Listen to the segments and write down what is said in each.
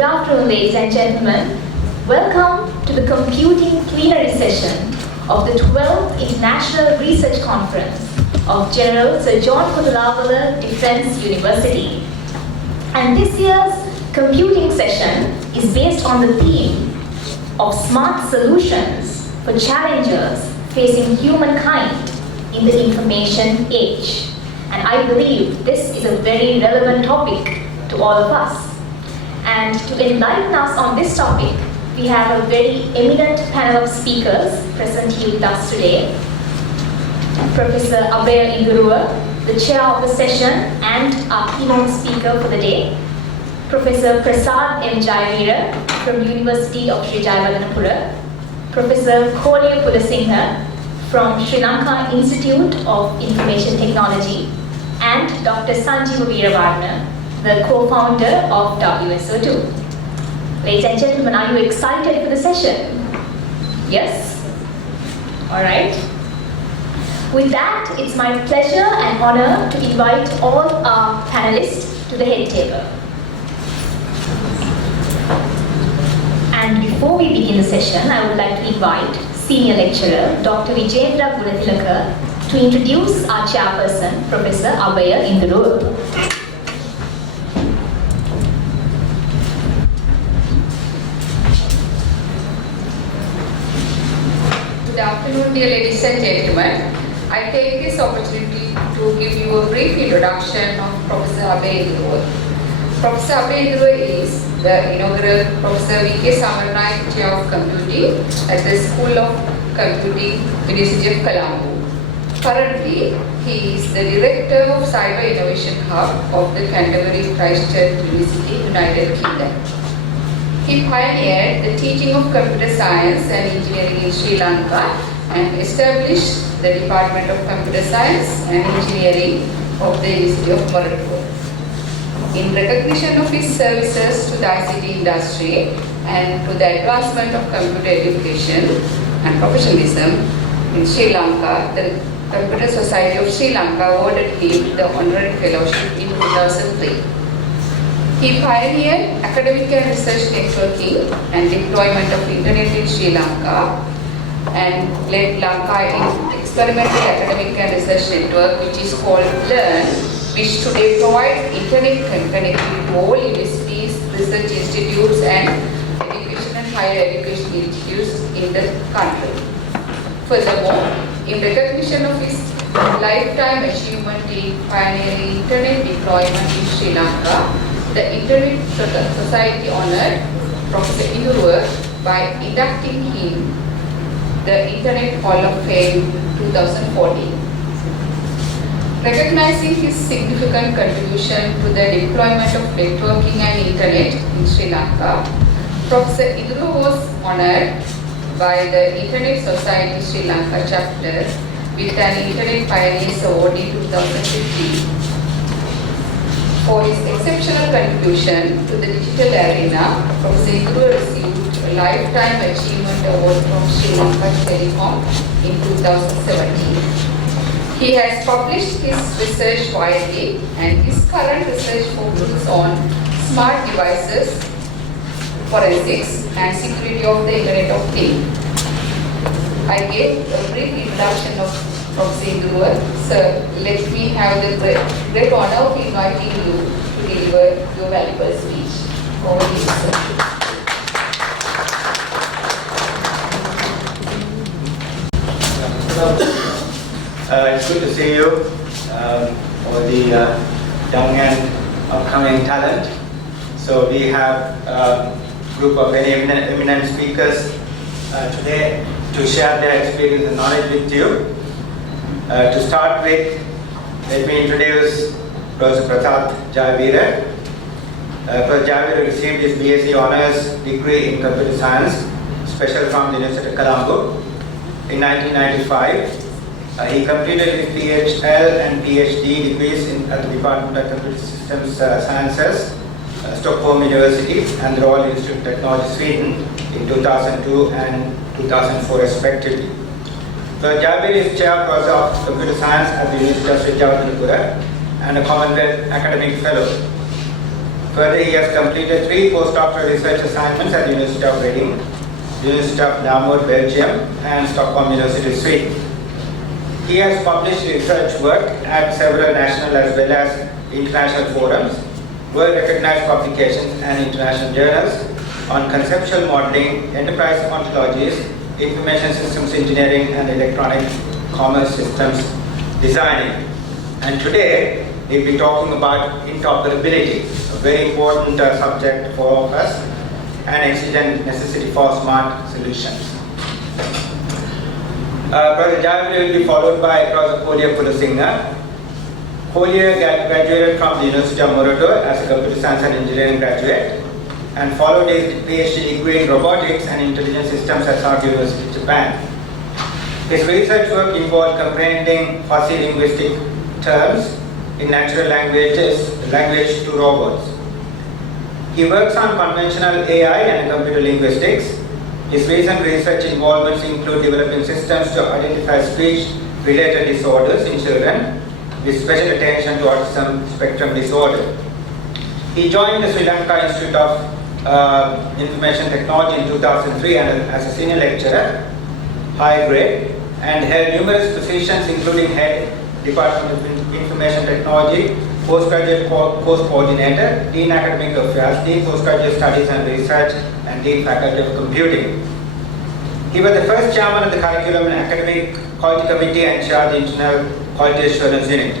Good afternoon, ladies and gentlemen. Welcome to the Computing Plenary session of the 12th International Research Conference of General Sir John Kutulawala Defence University. And this year's computing session is based on the theme of smart solutions for challenges facing humankind in the information age. And I believe this is a very relevant topic to all of us. And to enlighten us on this topic, we have a very eminent panel of speakers present here with us today. Professor Abhaya Induruwa, the chair of the session and our keynote speaker for the day. Professor Prasad M. Jayavira from University of Sri Jayawardenepura. Professor Kolya Pulasinghe from Sri Lanka Institute of Information Technology. And Dr. Sanjeeva Veeravardhana, the co-founder of WSO2. Ladies and gentlemen, are you excited for the session? Yes? All right. With that, it's my pleasure and honor to invite all our panelists to the head table. And before we begin the session, I would like to invite Senior Lecturer Dr. Vijendra Gunathilaka to introduce our chairperson, Professor Abhaya Induruwa. Good afternoon, dear ladies and gentlemen. I take this opportunity to give you a brief introduction of Professor Abhaya Induruwa. Professor Abhaya Induruwa is the inaugural Professor V.K. Samaranayake Chair of Computing at the School of Computing, University of Colombo. Currently, he is the Director of Cyber Innovation Hub of the Canterbury Christchurch University, United Kingdom. He pioneered the teaching of computer science and engineering in Sri Lanka and established the Department of Computer Science and Engineering of the University of Morocco. In recognition of his services to the ICT industry and to the advancement of computer education and professionalism in Sri Lanka, the Computer Society of Sri Lanka awarded him the honorary fellowship in 2003. He pioneered academic and research networking and deployment of internet in Sri Lanka and led Lanka in experimental academic and research network which is called LEARN, which today provides internet connectivity to all universities, research institutes and education and higher education institutes in the country. Furthermore, in recognition of his lifetime achievement in pioneering internet deployment in Sri Lanka, the Internet Society honored Professor Induruwa by inducting him the Internet Hall of Fame 2014. Recognizing his significant contribution to the deployment of networking and internet in Sri Lanka, Professor Induruwa was honored by the Internet Society Sri Lanka chapter with an Internet Pioneers Award in 2015. For his exceptional contribution to the digital arena, Professor Induruwa received a Lifetime Achievement Award from Sri Lanka Telecom in 2017. He has published his research widely and his current research focuses on smart devices, forensics and security of the Internet of Things. I gave a brief introduction of Professor Induruwa. Sir, let me have the great honor of inviting you to deliver your valuable speech. Over to you, sir. It's good to see you, all the young and upcoming talent. So we have a group of very eminent speakers today to share their experience and knowledge with you. To start with, let me introduce Professor Prasad Jayavira. Professor Jayavira received his BSc Honours degree in Computer Science, special from the University of Colombo in 1995. He completed his PhL and PhD degrees at the Department of Computer Systems Sciences, Stockholm University and the Royal Institute of Technology, Sweden in 2002 and 2004 respectively. So Jayavira is Chairperson of Computer Science at the University of Sri Jayawardenepura and a Commonwealth Academic Fellow. Further, he has completed 3 postdoctoral research assignments at the University of Reading, University of Namur, Belgium, and Stockholm University, Sweden. He has published research work at several national as well as international forums, world-recognized publications and international journals on conceptual modeling, enterprise ontologies, information systems engineering, and electronic commerce systems designing. And today, we'll be talking about interoperability, a very important subject for all of us, and exigent necessity for smart solutions. Professor Javali will be followed by Professor Kolya Pulasinghe. Kolya graduated from the University of Morocco as a computer science and engineering graduate and followed his PhD degree in robotics and intelligent systems at Saga University, Japan. His research work involved comprehending fuzzy linguistic terms in natural language to robots. He works on conventional AI and computer linguistics. His recent research involvements include developing systems to identify speech-related disorders in children, with special attention to autism spectrum disorder. He joined the Sri Lanka Institute of Information Technology in 2003 as a senior lecturer, high grade, and held numerous positions including head, Department of Information Technology, postgraduate course coordinator, Dean Academic Affairs, Dean Postgraduate Studies and Research, and Dean Faculty of Computing. He was the first chairman of the Curriculum and Academic Quality Committee and chaired the Internal Quality Assurance Unit.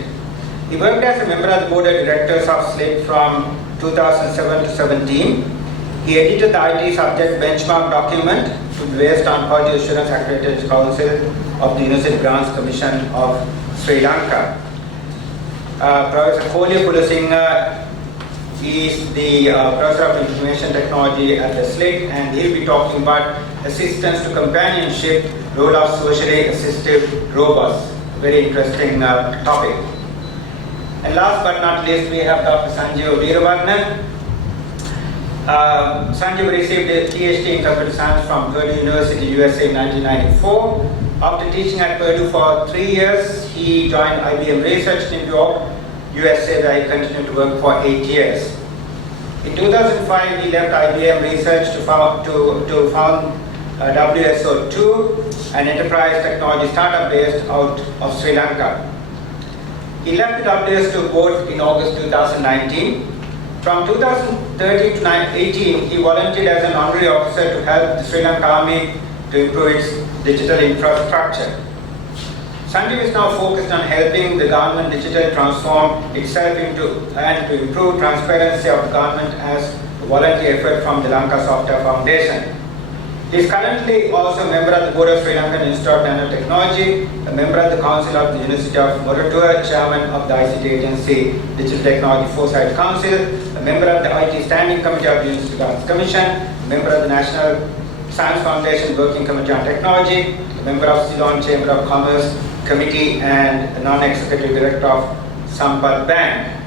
He worked as a member of the Board of Directors of SLID from 2007 to 17. He edited the IT subject benchmark document to be based on Quality Assurance Accredited Council of the University Grants Commission of Sri Lanka. Professor Kolya Pulasinghe is the Professor of Information Technology at the SLID, and he'll be talking about assistance to companionship, role of socially assistive robots. Very interesting topic. And last but not least, we have Dr. Sanjeev Veeravarman. Sanjeev received a PhD in computer science from Purdue University, USA in 1994. After teaching at Purdue for 3 years, he joined IBM Research in New York, USA, where he continued to work for 8 years. In 2005, he left IBM Research to found WSO2, an enterprise technology startup based out of Sri Lanka. He left the WSO2 board in August 2019. From 2013 to 2018, he volunteered as an honorary officer to help the Sri Lanka Army to improve its digital infrastructure. Sanjeev is now focused on helping the government digital transform itself and to improve transparency of the government as a volunteer effort from the Lanka Software Foundation. He is currently also a member of the Board of Sri Lankan Institute of Nanotechnology, a member of the Council of the University of Moratuwa, chairman of the ICT Agency Digital Technology Foresight Council, a member of the IT Standing Committee of the University Grants Commission, a member of the National Science Foundation Working Committee on Technology, a member of Ceylon Chamber of Commerce Committee, and a non-executive director of Sampad Bank.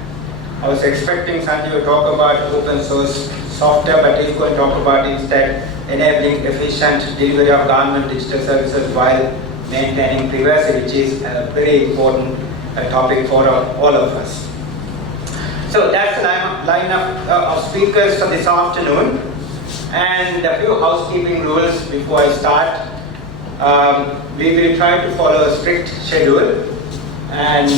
I was expecting Sanjeev to talk about open source software, but he's going to talk about instead enabling efficient delivery of government digital services while maintaining privacy, which is a very important topic for all of us. So that's the lineup of speakers for this afternoon. And a few housekeeping rules before I start. We will try to follow a strict schedule, and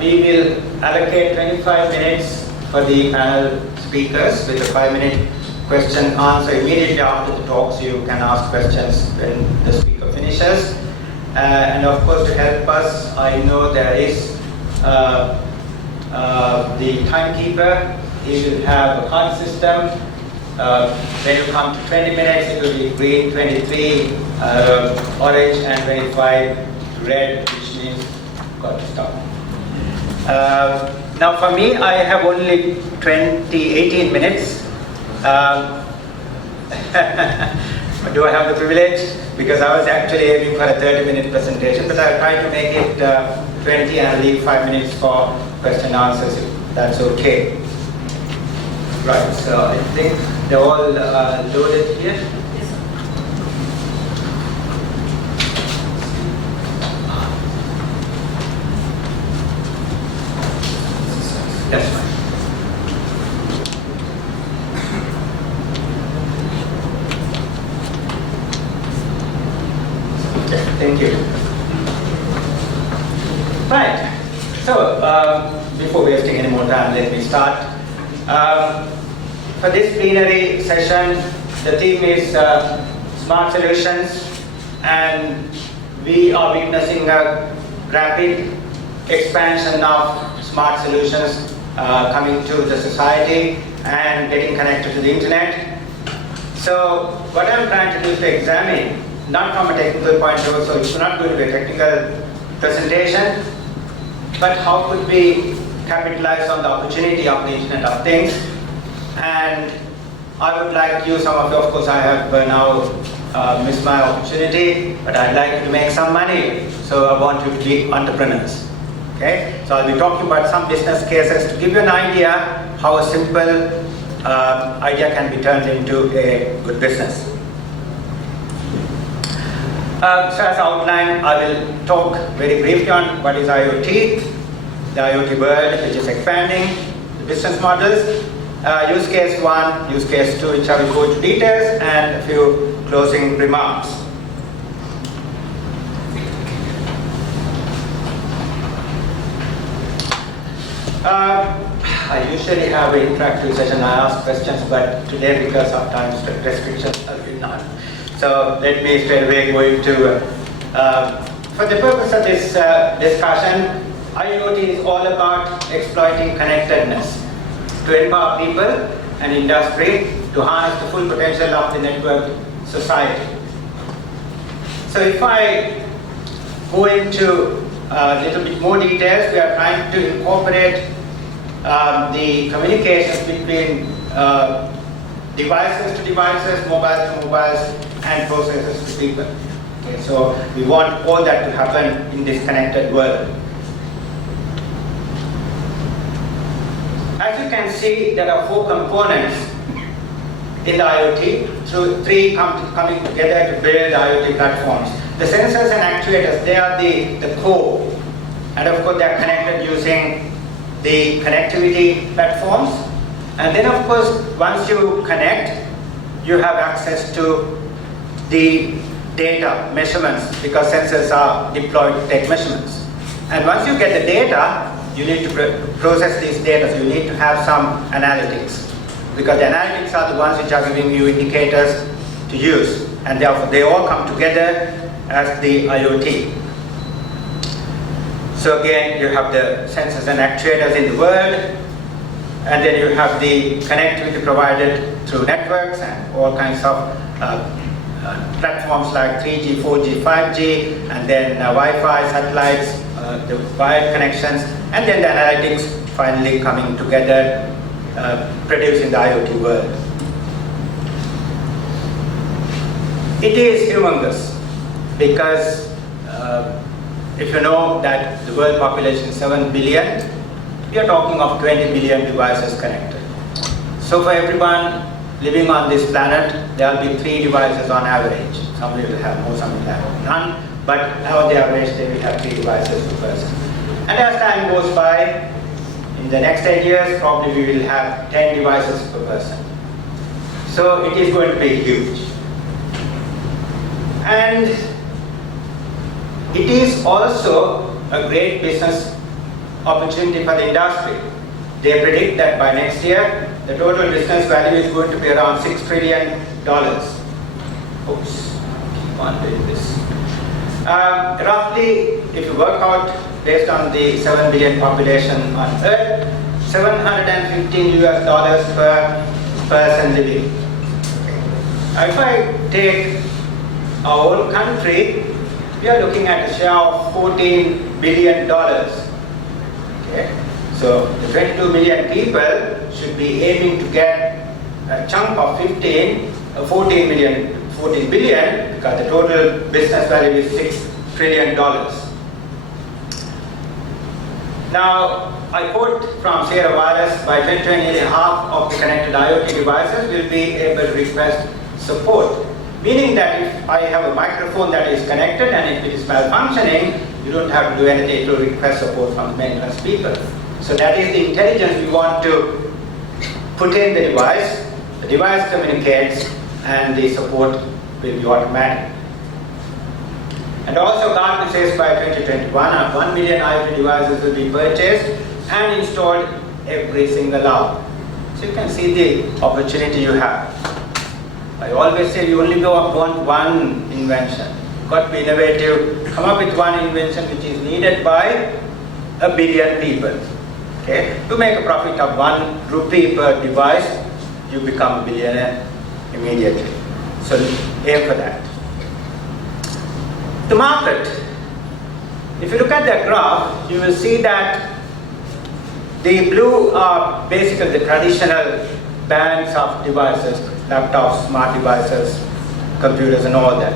we will allocate 25 minutes for the panel speakers with a 5-minute question answer immediately after the talks. You can ask questions when the speaker finishes. And of course, to help us, I know there is the timekeeper. He will have a card system. When you come to 20 minutes, it will be green, 23 orange, and 25 red, which means got to stop. Now for me, I have only 18 minutes. Do I have the privilege? Because I was actually aiming for a 30-minute presentation, but I'll try to make it 20 and leave 5 minutes for question and answers, if that's okay. Right, so I think they're all loaded here. Yes. That's fine. Thank you. Right. So, before wasting any more time, let me start. For this plenary session, the theme is smart solutions, and we are witnessing a rapid expansion of smart solutions coming to the society and getting connected to the internet. So what I'm trying to do is to examine, not from a technical point of view, so it's not going to be a technical presentation, but how could we capitalize on the opportunity of the Internet of Things. And I would like you, some of you, of course, I have now missed my opportunity, but I'd like to make some money, so I want you to be entrepreneurs. Okay? So I'll be talking about some business cases to give you an idea how a simple idea can be turned into a good business. So as outlined, I will talk very briefly on what is IoT, the IoT world which is expanding, the business models, use case 1, use case 2, which I will go into details, and a few closing remarks. I usually have an interactive session. I ask questions, but today, because of time restrictions, I will not. So let me straight away go into, for the purpose of this discussion, IoT is all about exploiting connectedness to empower people and industry to harness the full potential of the network society. So if I go into a little bit more details, we are trying to incorporate the communications between devices to devices, mobiles to mobiles, and processes to people. Okay, so we want all that to happen in this connected world. As you can see, there are 4 components in the IoT, through 3 coming together to build IoT platforms. The sensors and actuators, they are the core, and of course they are connected using the connectivity platforms. And then of course, once you connect, you have access to the data measurements, because sensors are deployed to take measurements. And once you get the data, you need to process these data, so you need to have some analytics, because the analytics are the ones which are giving you indicators to use, and therefore they all come together as the IoT. So again, you have the sensors and actuators in the world, and then you have the connectivity provided through networks and all kinds of platforms like 3G, 4G, 5G, and then Wi-Fi, satellites, the wired connections, and then the analytics finally coming together, producing the IoT world. It is humongous, because if you know that the world population is 7 billion, we are talking of 20 billion devices connected. So for everyone living on this planet, there will be 3 devices on average. Some will have more, some will have none, but on the average they will have 3 devices per person. And as time goes by, in the next 10 years, probably we will have 10 devices per person. So it is going to be huge. And it is also a great business opportunity for the industry. They predict that by next year, the total business value is going to be around $6 trillion. Oops, keep on doing this. Roughly, if you work out based on the 7 billion population on Earth, $715 per person living. If I take our own country, we are looking at a share of $14 billion. Okay? So the 22 million people should be aiming to get a chunk of 14 billion, because the total business value is $6 trillion. Now, I quote from Sierra Virus, by 2020, half of the connected IoT devices will be able to request support. Meaning that if I have a microphone that is connected and if it is malfunctioning, you don't have to do anything to request support from the maintenance people. So that is the intelligence we want to put in the device communicates, and the support will be automatic. And And also government says by 2021, 1 million IoT devices will be purchased and installed every single hour. So you can see the opportunity you have. I always say you only want one invention. Got to be innovative, come up with one invention which is needed by a billion people. Okay? To make a profit of 1 rupee per device, you become a billionaire immediately. So aim for that. The market. If you look at that graph, you will see that the blue are basically the traditional bands of devices, laptops, smart devices, computers and all that.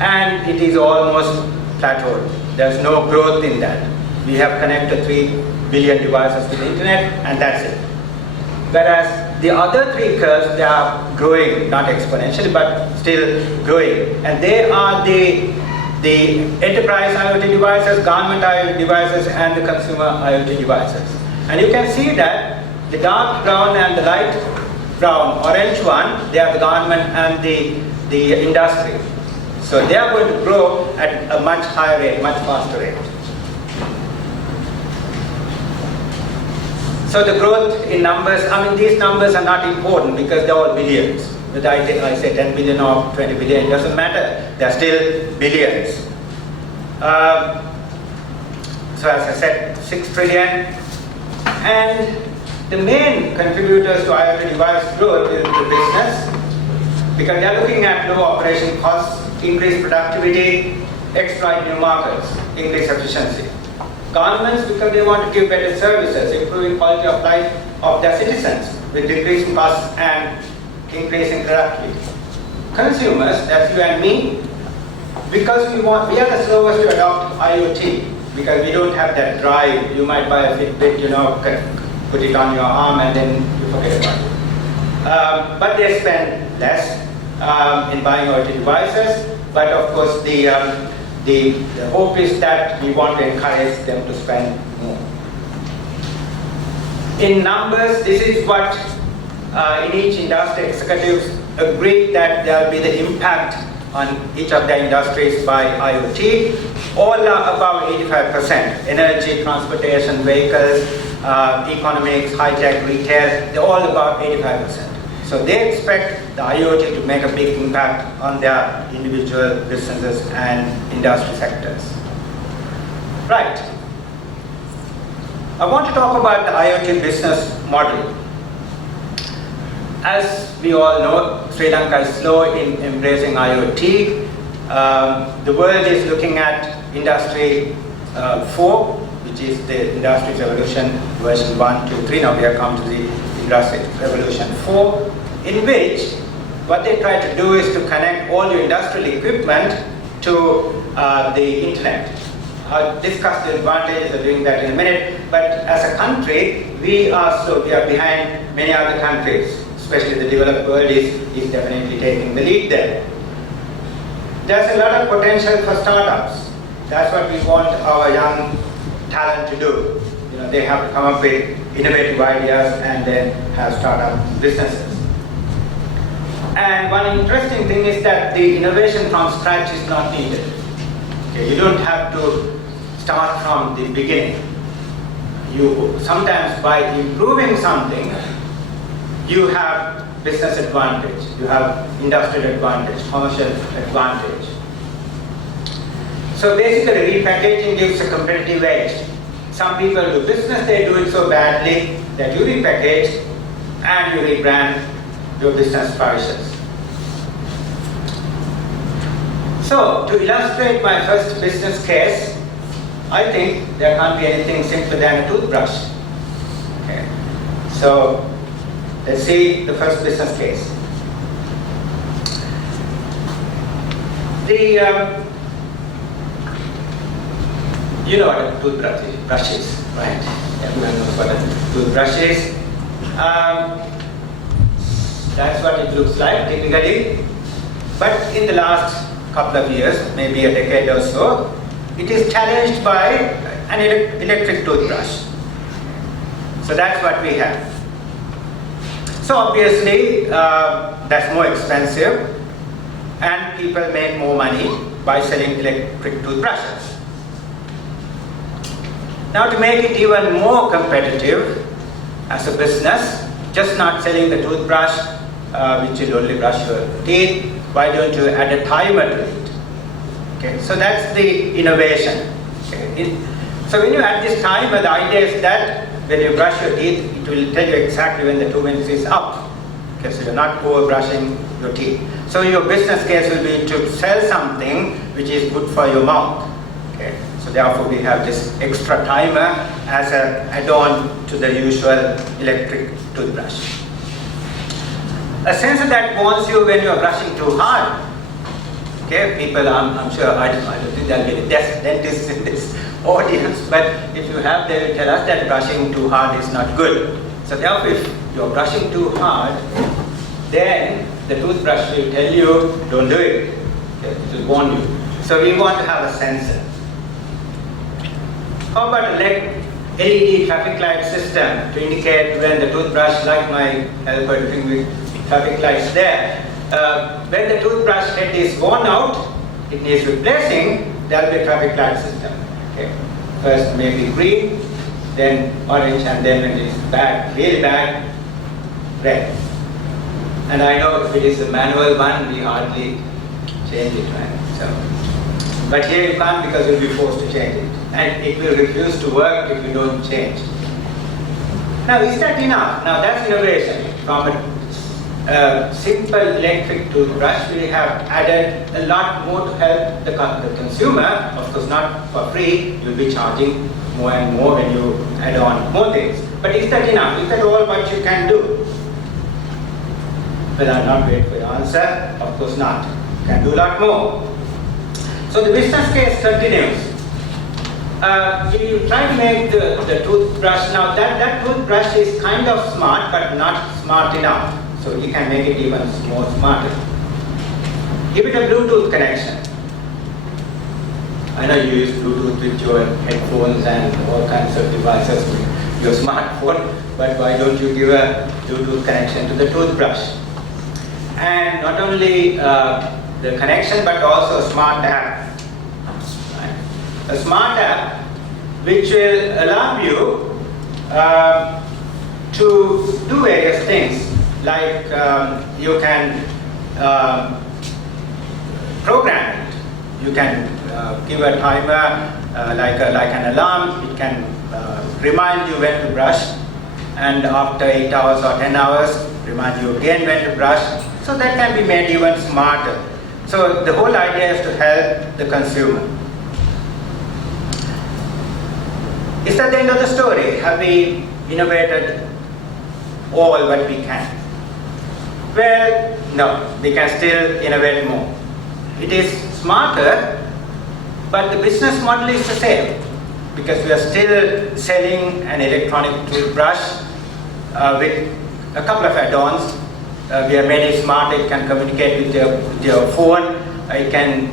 And it is almost plateaued. There's no growth in that. We have connected 3 billion devices to the internet and that's it. Whereas the other 3 curves, they are growing, not exponentially, but still growing. And they are the enterprise IoT devices, government IoT devices, and the consumer IoT devices. And you can see that the dark brown and the light brown, orange one, they are the government and the industry. So they are going to grow at a much higher rate, much faster rate. So the growth in numbers, I mean these numbers are not important because they're all billions. Whether I say 10 billion or 20 billion, it doesn't matter. They're still billions. So as I said, 6 trillion. And the main contributors to IoT device growth is the business, because they are looking at low operation costs, increased productivity, exploit new markets, increase efficiency. Governments, because they want to give better services, improving quality of life of their citizens with decreasing costs and increasing productivity. Consumers, that's you and me, because we are the slowest to adopt IoT, because we don't have that drive. You might buy a Fitbit, put it on your arm and then you forget about it. But they spend less in buying IoT devices. But of course, the hope is that we want to encourage them to spend more. In numbers, this is what in each industry executives agree that there will be the impact on each of the industries by IoT. All are above 85%. Energy, transportation, vehicles, economics, high-tech, retail, they're all about 85%. So they expect the IoT to make a big impact on their individual businesses and industry sectors. Right. I want to talk about the IoT business model. As we all know, Sri Lanka is slow in embracing IoT. The world is looking at Industry 4, which is the Industry Revolution version 1, 2, 3. Now we have come to the Industry Revolution 4, in which what they try to do is to connect all your industrial equipment to the internet. I'll discuss the advantages of doing that in a minute, but as a country, we are slow. We are behind many other countries. Especially the developed world is definitely taking the lead there. There's a lot of potential for startups. That's what we want our young talent to do. They have to come up with innovative ideas and then have startup businesses. And one interesting thing is that the innovation from scratch is not needed. Okay, you don't have to start from the beginning. You sometimes by improving something, you have business advantage, you have industrial advantage, commercial advantage. So basically, repackaging gives a competitive edge. Some people do business, they do it so badly that you repackage and you rebrand your business flourishes. So to illustrate my first business case, I think there can't be anything simpler than a toothbrush. Okay. So let's see the first business case. You know what a toothbrush is, right? Everyone knows what a toothbrush is. That's what it looks like typically. But in the last couple of years, maybe a decade or so, it is challenged by an electric toothbrush. So that's what we have. So obviously, that's more expensive and people make more money. by selling electric toothbrushes. Now to make it even more competitive as a business, just not selling the toothbrush which will only brush your teeth, why don't you add a timer to it? Okay, so that's the innovation. Okay. So when you add this timer, the idea is that when you brush your teeth, it will tell you exactly when the 2 minutes is up. Okay, so you're not over brushing your teeth. So your business case will be to sell something which is good for your mouth. Okay, so therefore we have this extra timer as an add-on to the usual electric toothbrush. A sensor that warns you when you're brushing too hard. Okay, people, I'm sure, I don't think there'll be any dentists in this audience, but if you have, they will tell us that brushing too hard is not good. So therefore, if you're brushing too hard, then the toothbrush will tell you, don't do it. Okay, it will warn you. So we want to have a sensor. How about a LED traffic light system to indicate when the toothbrush, like my helper doing with traffic lights there, when the toothbrush head is worn out, it needs replacing, there will be a traffic light system. Okay. First maybe green, then orange, and then when it's bad, really bad, red. And I know if it is a manual one, we hardly change it, right? So, but here you can't because you'll be forced to change it. And it will refuse to work if you don't change. Now, is that enough? Now, that's innovation. From a simple electric toothbrush, we have added a lot more to help the consumer. Of course, not for free. You'll be charging more and more when you add on more things. But is that enough? Is that all what you can do? Well, I'll not wait for your answer. Of course not. You can do a lot more. So the business case continues. You try to make the toothbrush. Now that toothbrush is kind of smart, but not smart enough. So you can make it even more smarter. Give it a Bluetooth connection. I know you use Bluetooth with your headphones and all kinds of devices with your smartphone, but why don't you give a Bluetooth connection to the toothbrush? And not only the connection, but also a smart app. Right? A smart app which will allow you to do various things. Like you can program it. You can give a timer like an alarm. It can remind you when to brush, and after 8 hours or 10 hours, remind you again when to brush. So that can be made even smarter. So the whole idea is to help the consumer. Is that the end of the story? Have we innovated all what we can? Well, no, we can still innovate more. It is smarter, but the business model is the same, because we are still selling an electronic toothbrush with a couple of add-ons. We have made it smart. It can communicate with your phone. It can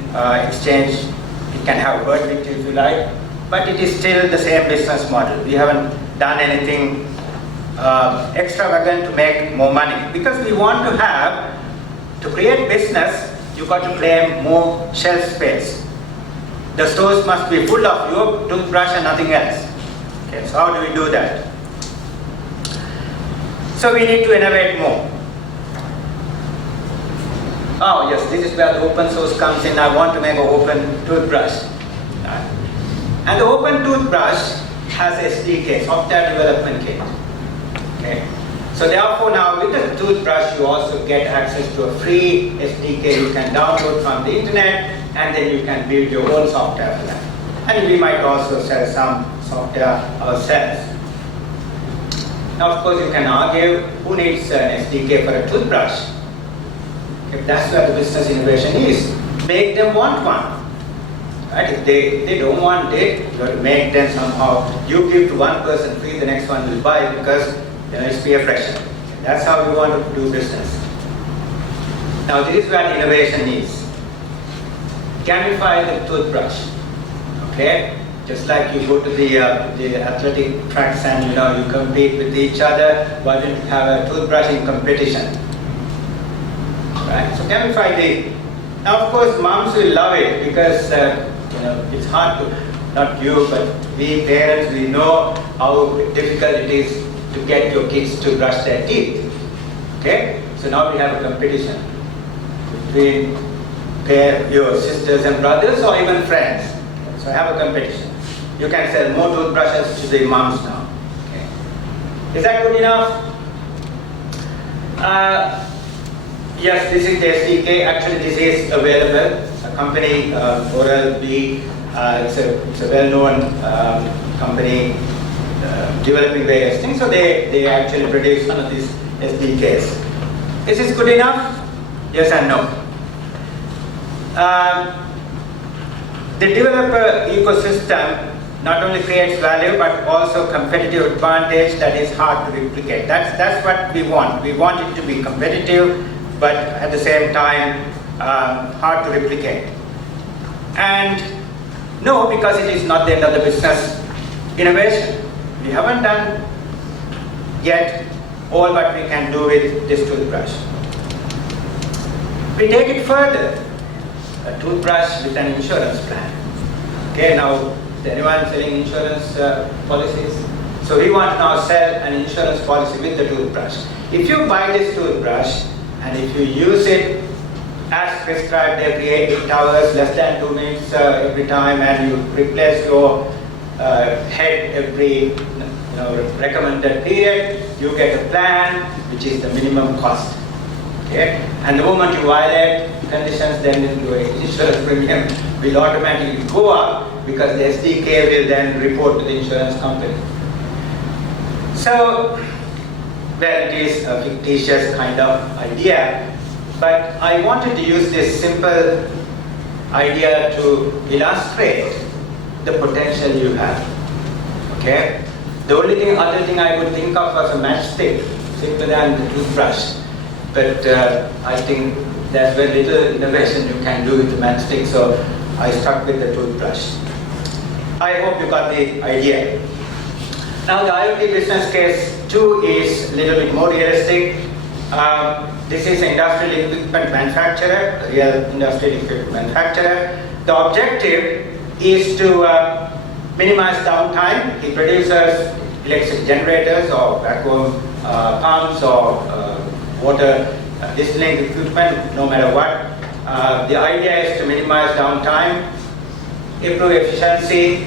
exchange. It can have word with you if you like. But it is still the same business model. We haven't done anything extravagant to make more money, because we want to create business. You got to claim more shelf space. The stores must be full of your toothbrush and nothing else. Okay, so how do we do that? So we need to innovate more. Oh yes, this is where the open source comes in. I want to make an open toothbrush. And the open toothbrush has SDK, software development kit. Okay. So therefore now with the toothbrush you also get access to a free SDK you can download from the internet, and then you can build your own software for that. And we might also sell some software ourselves. Now of course you can argue, who needs an SDK for a toothbrush? If that's where the business innovation is, make them want one. Right? If they don't want it, you have to make them somehow. You give to one person free, the next one will buy, because it's peer pressure. That's how we want to do business. Now this is where the innovation is. Gamify the toothbrush. Okay? Just like you go to the athletic tracks and you compete with each other, why don't you have a toothbrushing competition? Right? So gamify Now, of course, moms will love it because it's hard to, not you, but we parents, we know how difficult it is to get your kids to brush their teeth. Okay? So now we have a competition between your sisters and brothers or even friends. So I have a competition. You can sell more toothbrushes to the moms now. Okay. Is that good enough? Yes, this is the SDK. Actually, this is available. A company, Oral-B, it's a well-known company developing various things. So they actually produce one of these SDKs. Is this good enough? Yes and no. The developer ecosystem not only creates value but also competitive advantage that is hard to replicate. That's what we want. We want it to be competitive but at the same time hard to replicate. And no, because it is not the end of the business innovation. We haven't done yet all what we can do with this toothbrush. We take it further. A toothbrush with an insurance plan. Okay, now, is anyone selling insurance policies? So we want to now sell an insurance policy with the toothbrush. If you buy this toothbrush and if you use it as prescribed every 8 hours, less than 2 minutes every time, and you replace your head every recommended period, you get a plan which is the minimum cost. Okay? And the moment you violate conditions, then your insurance premium will automatically go up because the SDK will then report to the insurance company. So, well, it is a fictitious kind of idea, but I wanted to use this simple idea to illustrate the potential you have. Okay? The only other thing I would think of was a matchstick, simpler than the toothbrush. But I think there's very little innovation you can do with the matchstick, so I stuck with the toothbrush. I hope you got the idea. Now the IoT business case 2 is a little bit more realistic. This is an industrial equipment manufacturer, a real industrial equipment manufacturer. The objective is to minimize downtime. He produces electric generators or vacuum pumps or water distilling equipment, no matter what. The idea is to minimize downtime, improve efficiency,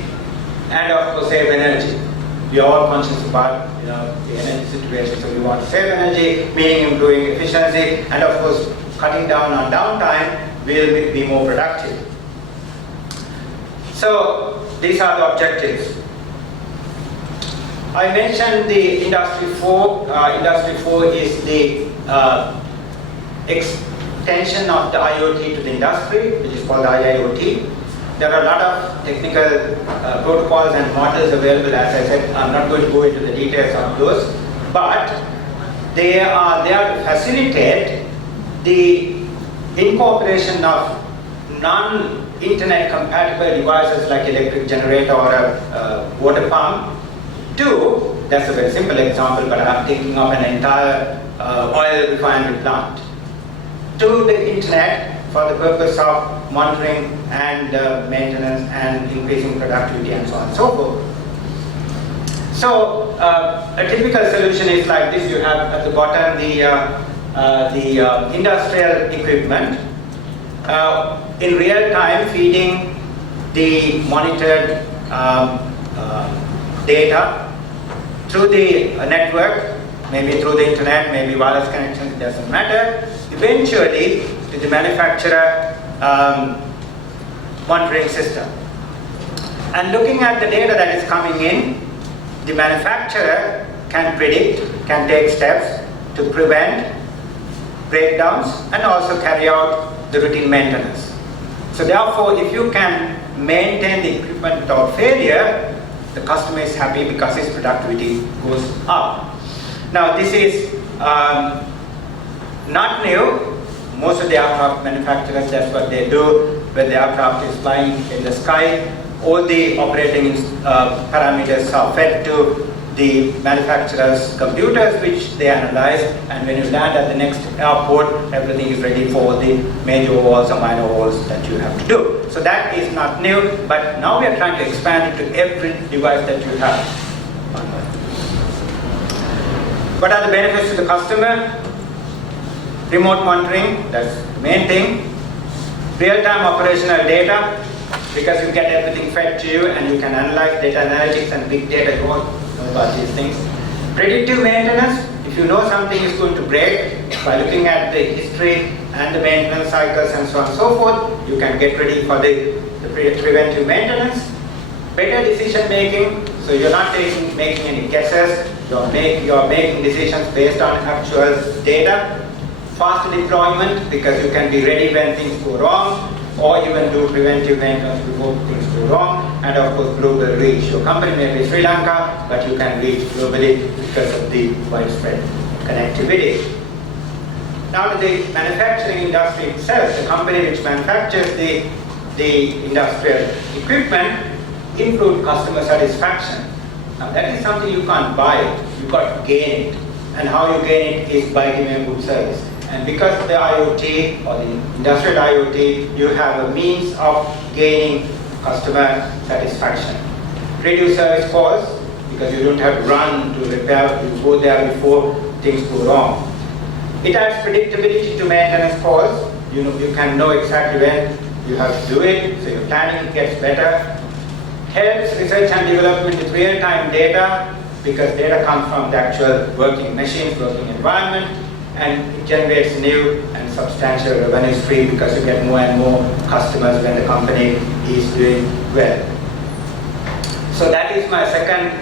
and of course save energy. We are all conscious about the energy situation, so we want to save energy, meaning improving efficiency, and of course cutting down on downtime will be more productive. So these are the objectives. I mentioned the Industry 4. Industry 4 is the extension of the IoT to the industry, which is called IIoT. There are a lot of technical protocols and models available. As I said, I'm not going to go into the details of those, but they are there to facilitate the incorporation of non-internet compatible devices like electric generator or a water pump to, that's a very simple example, but I'm thinking of an entire oil refinery plant, to the internet for the purpose of monitoring and maintenance and increasing productivity and so on and so forth. So a typical solution is like this. You have at the bottom the industrial equipment in real time feeding the monitored data through the network, maybe through the internet, maybe wireless connection, it doesn't matter, eventually to the manufacturer monitoring system. And looking at the data that is coming in, the manufacturer can predict, can take steps to prevent breakdowns and also carry out the routine maintenance. So therefore, if you can maintain the equipment without failure, the customer is happy because his productivity goes up. Now this is not new. Most of the aircraft manufacturers, that's what they do when the aircraft is flying in the sky. All the operating parameters are fed to the manufacturer's computers, which they analyze, and when you land at the next airport, everything is ready for the major overhauls or minor overhauls that you have to do. So that is not new, but now we are trying to expand it to every device that you have. What are the benefits to the customer? Remote monitoring, that's the main thing. Real-time operational data, because you get everything fed to you and you can analyze data analytics and big data. You all know about these things. Predictive maintenance, if you know something is going to break, by looking at the history and the maintenance cycles and so on and so forth, you can get ready for the preventive maintenance. Better decision making, so you're not making any guesses, you're making decisions based on actual data. Faster deployment, because you can be ready when things go wrong, or even do preventive maintenance before things go wrong, and of course global reach. Your company may be Sri Lanka, but you can reach globally because of the widespread connectivity. Now to the manufacturing industry itself, the company which manufactures the industrial equipment, improved customer satisfaction. Now that is something you can't buy, you got to gain it. And how you gain it is by giving a good service. And because of the IoT or the industrial IoT, you have a means of gaining customer satisfaction. Reduce service calls, because you don't have to run to repair, you go there before things go wrong. It adds predictability to maintenance calls. You can know exactly when you have to do it, so your planning gets better. Helps research and development with real-time data, because data comes from the actual working machines, working environment, and it generates new and substantial revenue stream because you get more and more customers when the company is doing well. So that is my second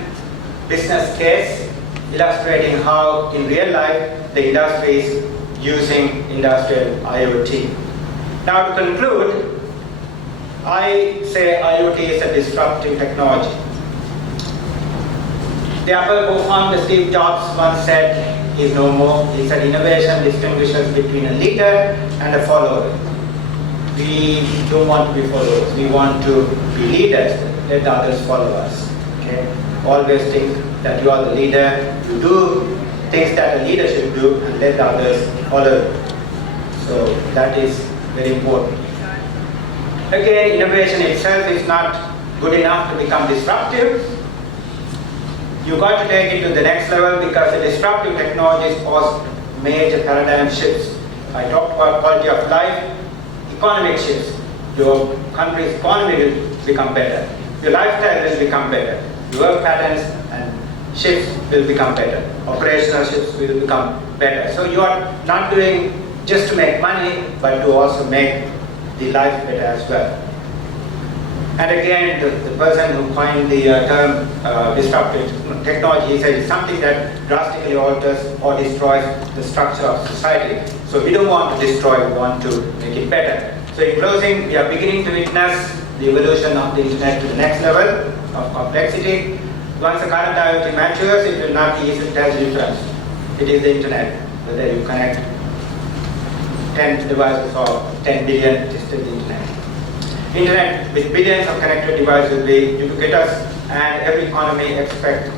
business case, illustrating how in real life the industry is using industrial IoT. Now to conclude, I say IoT is a disruptive technology. The Apple co-founder Steve Jobs once said, "Is no more." He said, "Innovation distinguishes between a leader and a follower." We don't want to be followers. We want to be leaders. Let others follow us. Okay? Always think that you are the leader. You do things that a leader should do, and let others follow. So that is very important. Again, innovation itself is not good enough to become disruptive. You got to take it to the next level, because the disruptive technologies cause major paradigm shifts. I talked about quality of life, economic shifts. Your country's economy will become better. Your lifestyle will become better. Your work patterns and shifts will become better. Operational shifts will become better. So you are not doing just to make money, but to also make the life better as well. And again, the person who coined the term disruptive technology, he said it's something that drastically alters or destroys the structure of society. So we don't want to destroy, we want to make it better. So in closing, we are beginning to witness the evolution of the internet to the next level of complexity. Once the current IoT matures, it will not be easy to tell the difference. It is the internet. Whether you connect 10 devices or 10 billion, it is still the internet. Internet with billions of connected devices will be ubiquitous, and every economy expects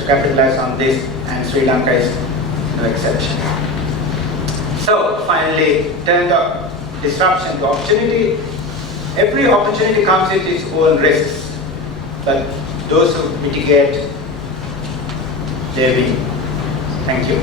to capitalize on this, and Sri Lanka is no exception. So finally, turn the disruption to opportunity. Every opportunity comes with its own risks, but those who mitigate, they win. Thank you.